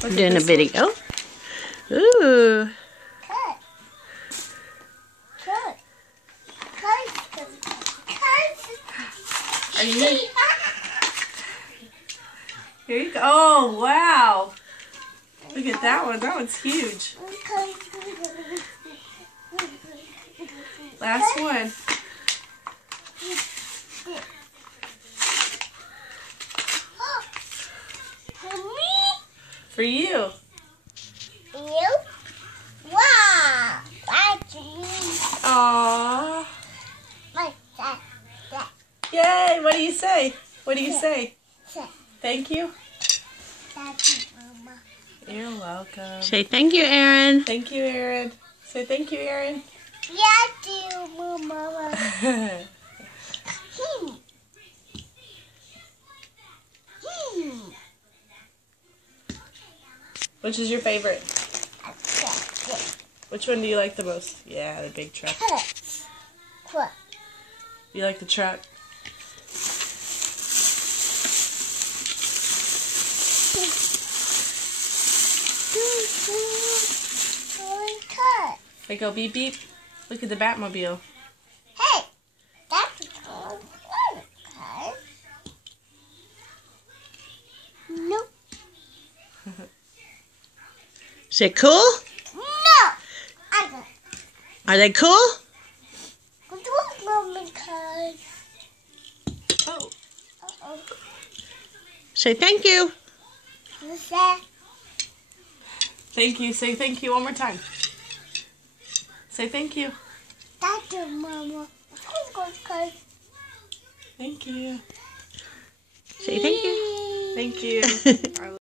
Doing a video. Ooh. Are you? Here you go. Oh, wow. Look at that one. That one's huge. Last one. For you. You? Wow. That's me. Aww. Like that. Yay. What do you say? What do you say? Say. Thank you. Thank you, Mama. You're welcome. Say thank you, Aaron. Thank you, Aaron. Say thank you, Aaron. Thank you, Mama. Which is your favorite? Which one do you like the most? Yeah, the big truck. What? You like the truck? They go beep beep. Look at the Batmobile. Hey, that's a car. Nope. Say cool? No. I got Are they cool? cars. Oh. Uh-oh. Say thank you. What's that? Thank you. Say thank you one more time. Say thank you. That's your Mama. Cars. Thank you. Say thank you. Thank you.